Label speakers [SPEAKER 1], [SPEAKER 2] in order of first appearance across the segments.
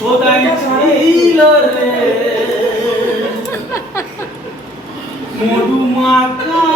[SPEAKER 1] কোথায় ছিল রে। মধু মাখা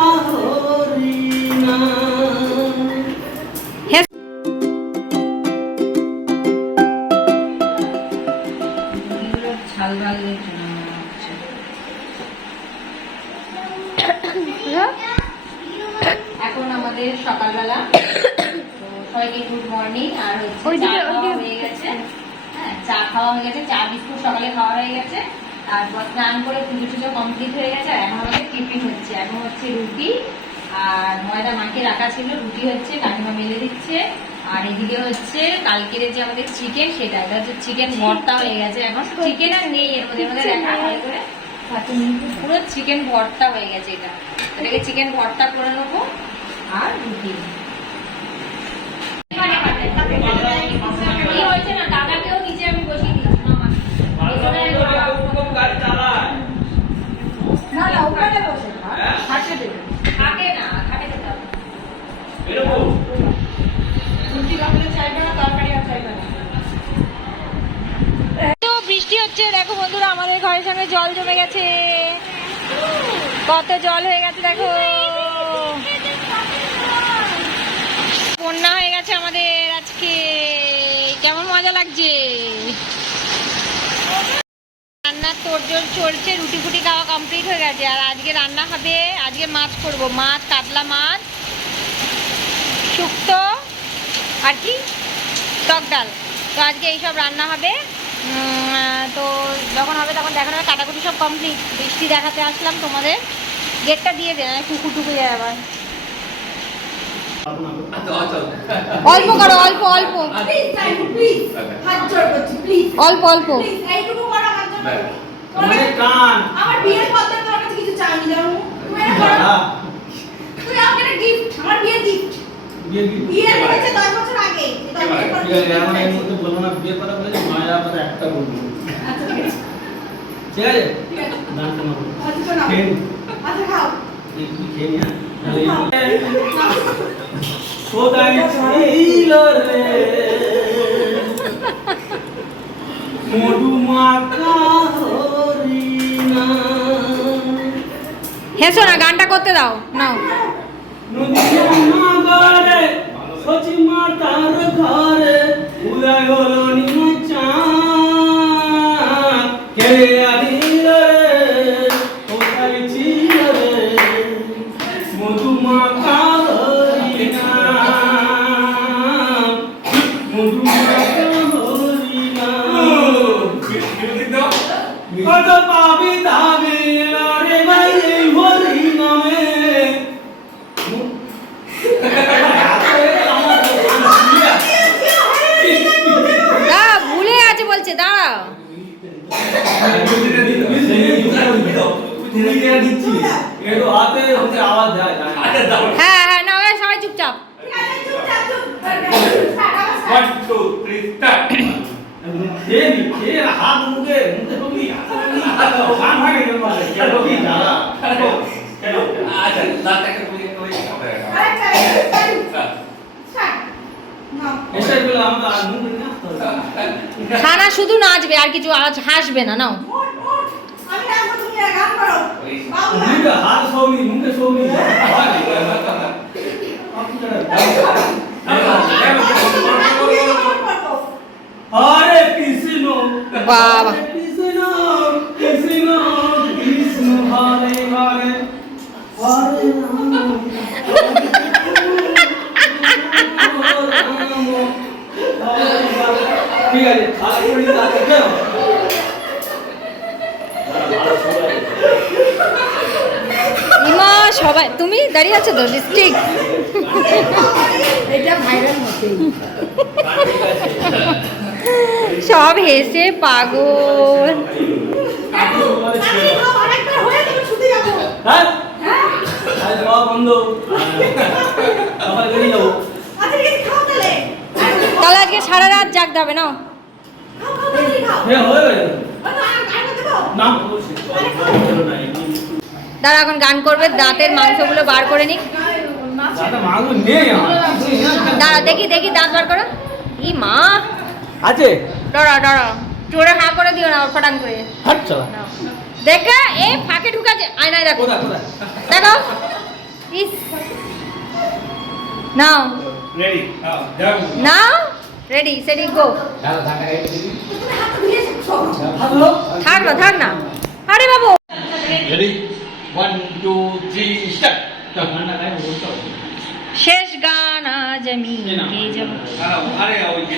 [SPEAKER 2] চিকেন ভর্তা হয়ে গেছে। এখন চিকেন আর নেই এর মধ্যে মধ্যে দেখা ভালো করে পুরো চিকেন ভর্তা হয়ে গেছে এটা। এটাকে চিকেন ভর্তা করে নেব আর রুটি। হয়েছে না?
[SPEAKER 3] ওখানে বসে
[SPEAKER 2] থাকে। থাকে
[SPEAKER 1] এরকম?
[SPEAKER 2] হচ্ছে দেখো বন্ধুরা, আমাদের ঘরের সামনে জল জমে গেছে। কত জল হয়ে গেছে, দেখো। বন্যা হয়ে গেছে আমাদের আজকে। কেমন মজা লাগছে? রান্নার তোড়জোড় চলছে রুটি ফুটি খাওয়া কমপ্লিট হয়ে গেছে। আর আজকে রান্না হবে, আজকে মাছ করব। মাছ, কাতলা মাছ, শুক্তো, আর কি? টক ডাল। তো আজকে এইসব রান্না হবে। তো যখন হবে তখন দেখানো হবে কাটাকুটি সব কমপ্লিট বৃষ্টি দেখাতে আসলাম তোমাদের। গেটটা দিয়ে দেয় কুকুর ঢুকে যায় আবার। অল্প করো অল্প অল্প। অল্প অল্প।
[SPEAKER 3] আমার জন্য
[SPEAKER 1] কান
[SPEAKER 3] আমার বিয়ের পর থেকে কিছু তুই আমাকে গিফট আমার বিয়ের গিফট
[SPEAKER 1] বিয়ে কি
[SPEAKER 3] বিয়ে হয়েছে দশ বছর আগে। দশ বছর পর।
[SPEAKER 1] ঠিক আছে এখন এর মধ্যে বলব না বিয়ে কথা বলে মায়া কথা একটা বলব।
[SPEAKER 3] আচ্ছা ঠিক আছে। আচ্ছা আচ্ছা খাও।
[SPEAKER 1] এই খেয়ে নি, ছিল রে। মধু মাখা হরিণা।
[SPEAKER 2] হেসো না গানটা করতে দাও। নাও।
[SPEAKER 1] সচি মাতার ঘরে উদয় হলো
[SPEAKER 2] হ্যাঁ হ্যাঁ না সবাই চুপচাপ।
[SPEAKER 3] ঠিক আছে চুপচাপ চুপ স্টার্ট আবার স্টার্ট আরেকটা স্টার্ট স্টার্ট নাও
[SPEAKER 2] খানা শুধু নাচবে আর কিছু আজ হাসবে না নাও।
[SPEAKER 3] আমি নাচবো তুমি গান করো বাবু না
[SPEAKER 1] হরে কৃষ্ণ
[SPEAKER 2] বাবা।
[SPEAKER 1] হরে কৃষ্ণ কৃষ্ণ কৃষ্ণ হরে হরে হরে রাম ঠিক আছে আর করি তাকে কেন
[SPEAKER 2] ইমা তুমি দাঁড়িয়ে আছো তো
[SPEAKER 3] এটা ভাইরাল
[SPEAKER 2] সব হেসে পাগল।
[SPEAKER 3] হয়ে?
[SPEAKER 1] হ্যাঁ
[SPEAKER 3] হ্যাঁ আচ্ছা তাহলে
[SPEAKER 2] আজকে সারা রাত জাগতে হবে
[SPEAKER 3] তাড়াতাড়ি খাও
[SPEAKER 1] হ্যাঁ
[SPEAKER 3] আর
[SPEAKER 1] না
[SPEAKER 2] দাঁড়া এখন গান করবে দাঁতের মাংসগুলো বার করে নিক। দাঁড়া দেখি দেখি দাঁত বার করো। ই মা।
[SPEAKER 1] আছে?
[SPEAKER 2] ডরা ডরা জোরে হাঁ করে দিও না ফটাং করে। দেখে এই ফাঁকে ঢুকাছে আয়নায় দেখো। দেখো। ইস। নাও।
[SPEAKER 1] রেডি।
[SPEAKER 2] নাও রেডি সেডি গো। থাক না থাক না। আরে বাবু।
[SPEAKER 1] Ready. One two three start ধাক্কা খাই বলছো
[SPEAKER 2] শেষ গান আজ আমি
[SPEAKER 1] আরে ওই কি?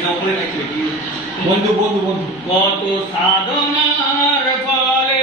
[SPEAKER 1] বন্ধু বন্ধু বন্ধু কত সাধনার ফলে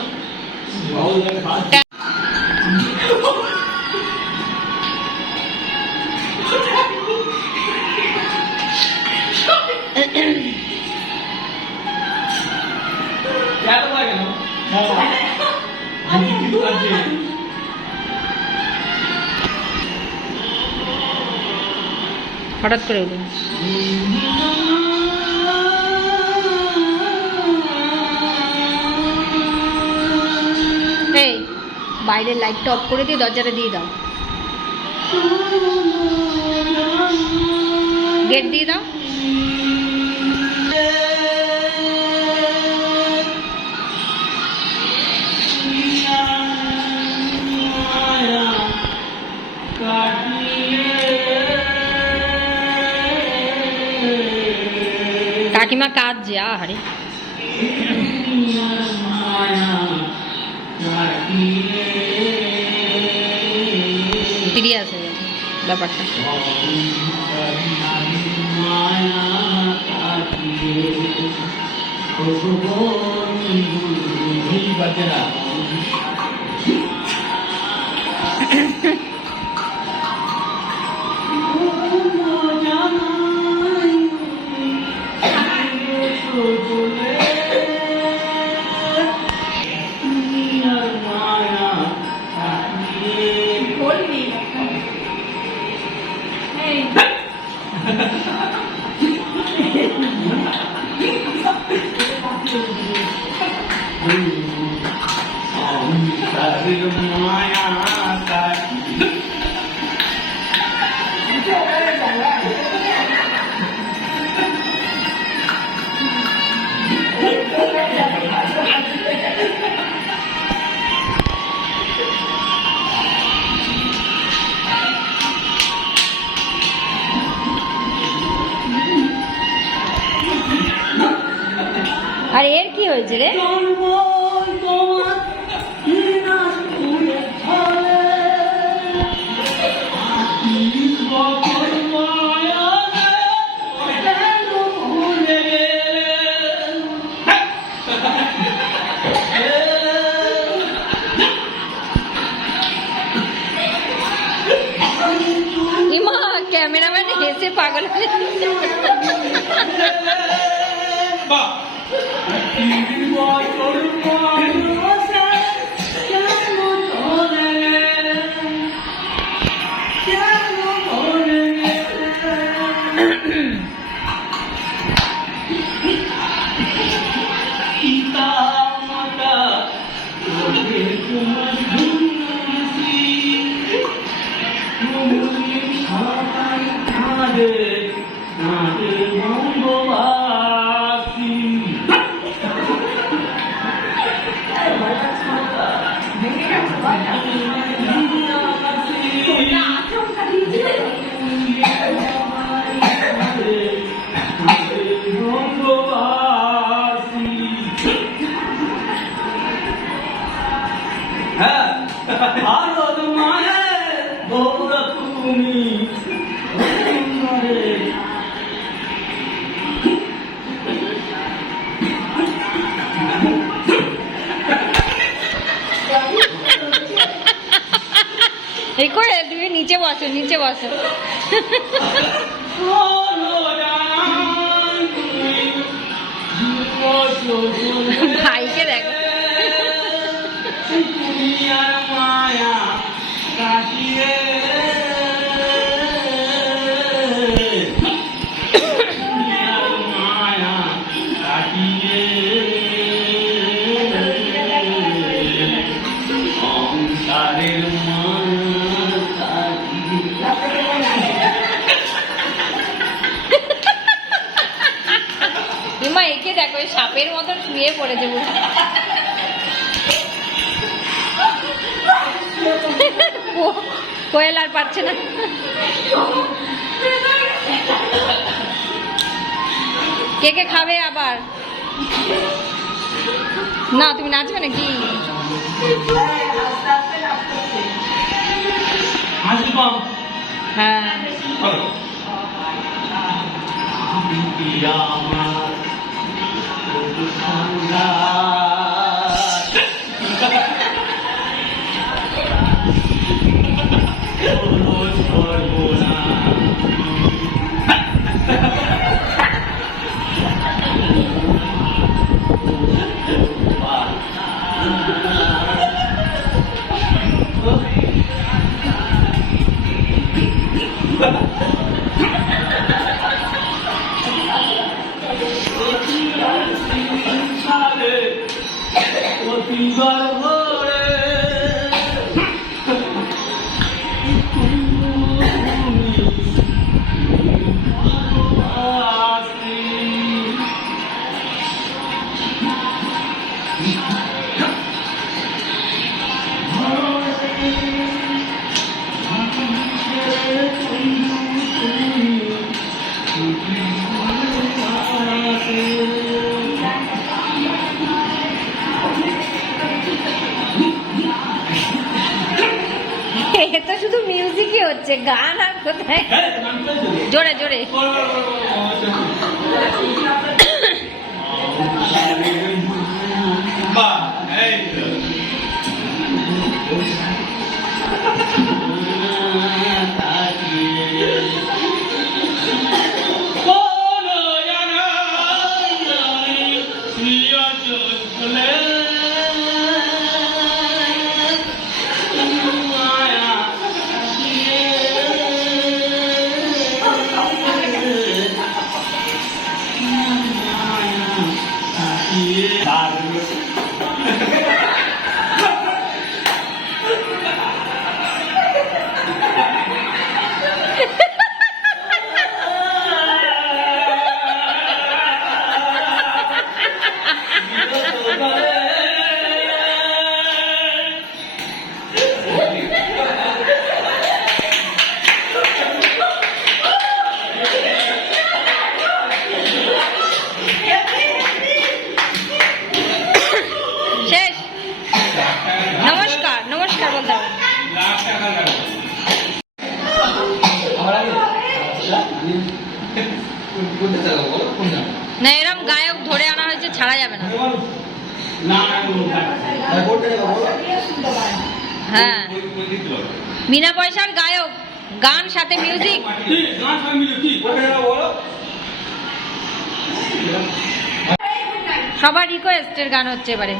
[SPEAKER 2] হঠাৎ করে উঠুন বাইরের লাইটটা অফ করে দিয়ে দরজাটা দিয়ে দাও। গেট দিয়ে দাও। কাকিমা কাজ যে আহারে। সিরিয়াস হয়ে গেছে ব্যাপারটা।
[SPEAKER 1] বাজে
[SPEAKER 2] রে
[SPEAKER 1] নিচে বসো নিচে বসো। ভাইকে দেখো। শুয়ে পুরো। কো- কোয়েল আর পাচ্ছে না। কে কে খাবে আবার? না, তুমি নাচবে নাকি?
[SPEAKER 3] হাসি
[SPEAKER 1] হ্যাঁ।
[SPEAKER 3] 감사합니다.
[SPEAKER 1] Ha ha ha! usual হচ্ছে গান আর কোথায়? জোরে জোরে। গান হচ্ছে এবারে।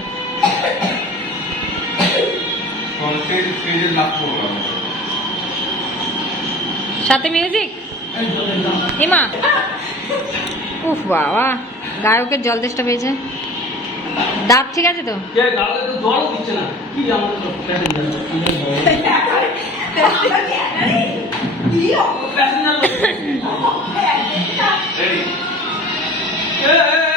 [SPEAKER 1] সাথে মিউজিক হিমা? উফ বাবা গায়কের জল তেষ্টা পেয়েছে। দাঁত ঠিক আছে তো?
[SPEAKER 3] কে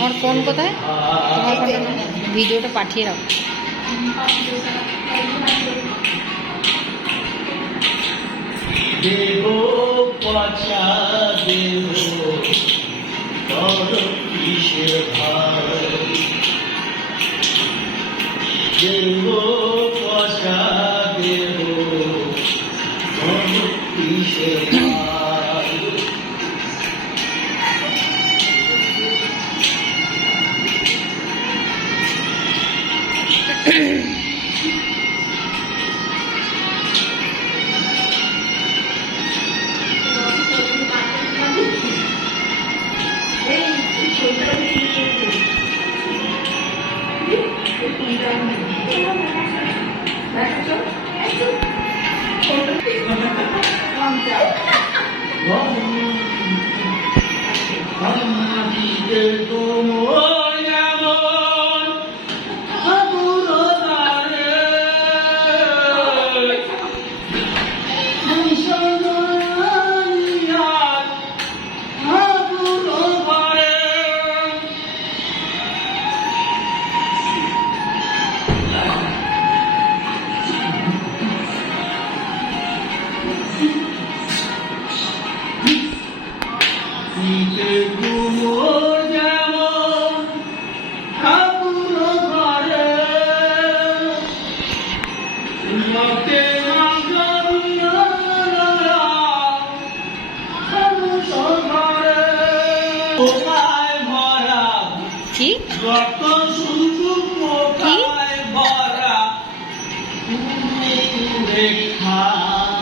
[SPEAKER 1] তোমার ফোন কোথায়? তোমার ফোনটা ভিডিওটা পাঠিয়ে রাখো।
[SPEAKER 3] দেহ পচা দেহ কিসের ভাই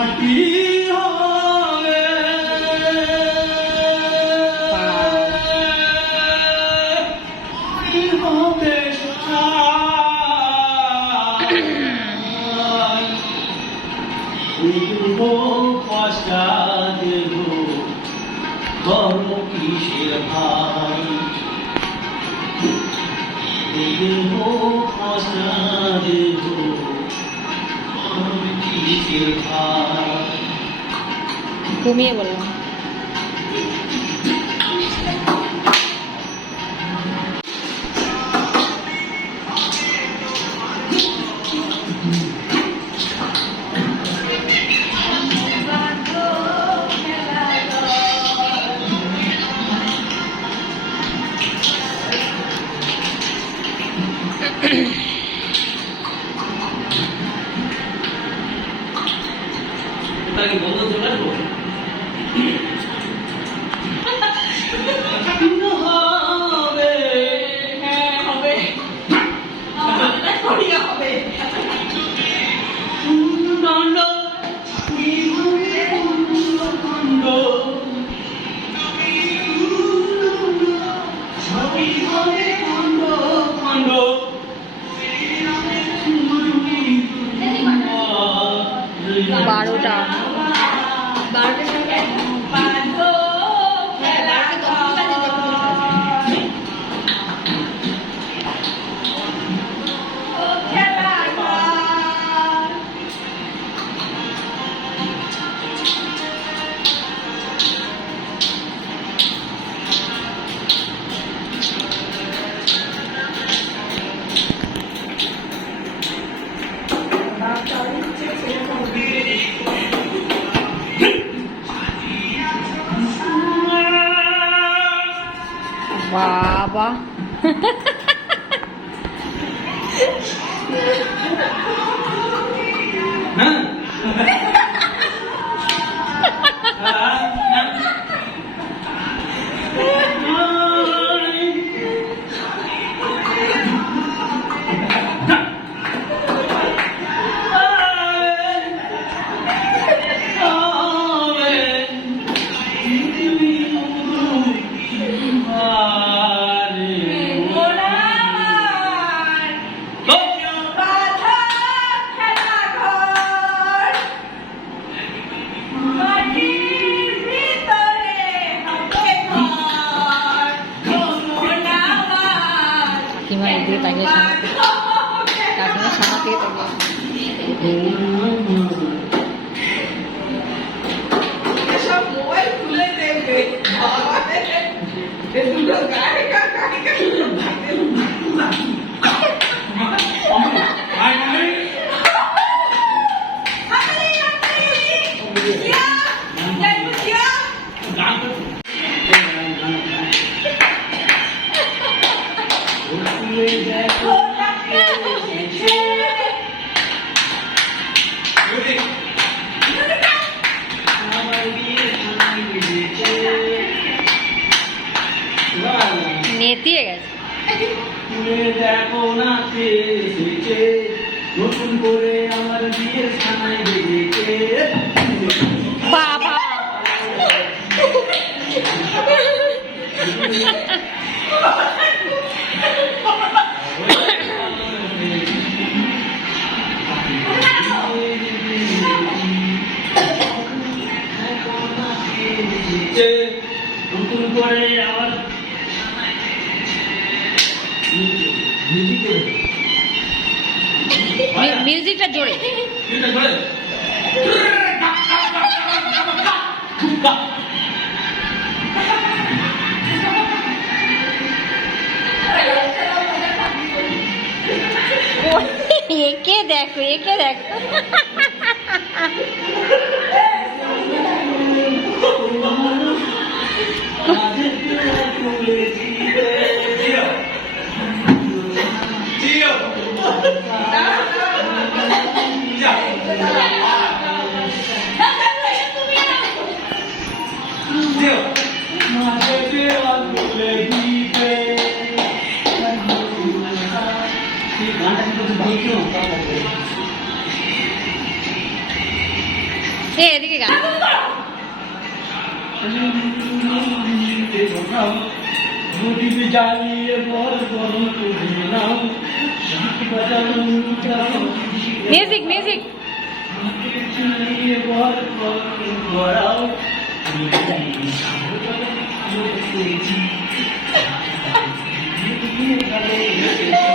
[SPEAKER 1] মাটি
[SPEAKER 2] ঘুমিয়ে বললাম।
[SPEAKER 1] মিউজিকটা জোরে একে দেখো একে দেখো হে এদিকে গান মিউজিক মিউজিক
[SPEAKER 3] Thank you.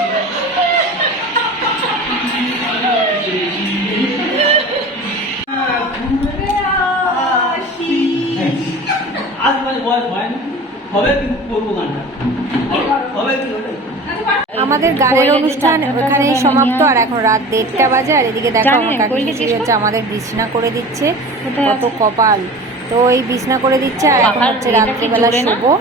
[SPEAKER 1] আমাদের গানের অনুষ্ঠান ওখানেই সমাপ্ত আর এখন রাত দেড়টা বাজে আর এদিকে দেখো আমার কাকি হচ্ছে আমাদের বিছনা করে দিচ্ছে কত কপাল।
[SPEAKER 4] তো এই বিছনা করে দিচ্ছে আর এখন হচ্ছে রাত্রিবেলা? শুবো।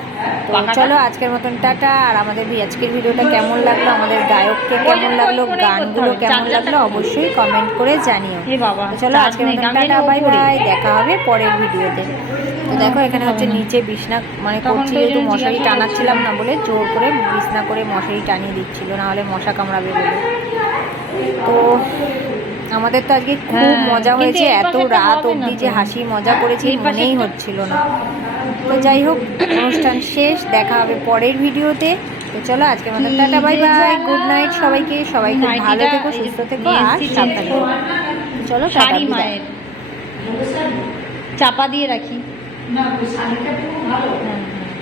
[SPEAKER 4] তো চলো আজকের মতন টাটা আর আমাদের আজকের ভিডিওটা কেমন লাগল আমাদের গায়ককে কেমন লাগল গানগুলো কেমন লাগল অবশ্যই কমেন্ট করে জানিও। তো চলো আজকের মতন টাটা বাই বাই দেখা হবে পরের ভিডিওতে। তো দেখো এখানে হচ্ছে নিচে বিছনা মানে করছি যেহেতু মশারি টানাচ্ছিলাম না বলে জোর করে বিছনা করে মশারি টানিয়ে দিচ্ছিল না হলে মশা কামড়াবে বলে। তো আমাদের তো আজকে খুব
[SPEAKER 2] হ্যাঁ,
[SPEAKER 4] মজা হয়েছে এত রাত অবধি যে হাসি মজা করেছি
[SPEAKER 2] এই
[SPEAKER 4] মনেই হচ্ছিল না। তো যাই হোক অনুষ্ঠান শেষ দেখা হবে পরের ভিডিওতে। তো চলো আজকে মতো tata bye bye good night সবাইকে। সবাই খুব ভালো থেকো সুস্থ থেকো আর সাবধানে চলো টাটা।
[SPEAKER 2] মায়ের। চাপা দিয়ে রাখি।
[SPEAKER 3] না শাড়িটা খুব ভালো।
[SPEAKER 2] হ্যাঁ, হ্যাঁ।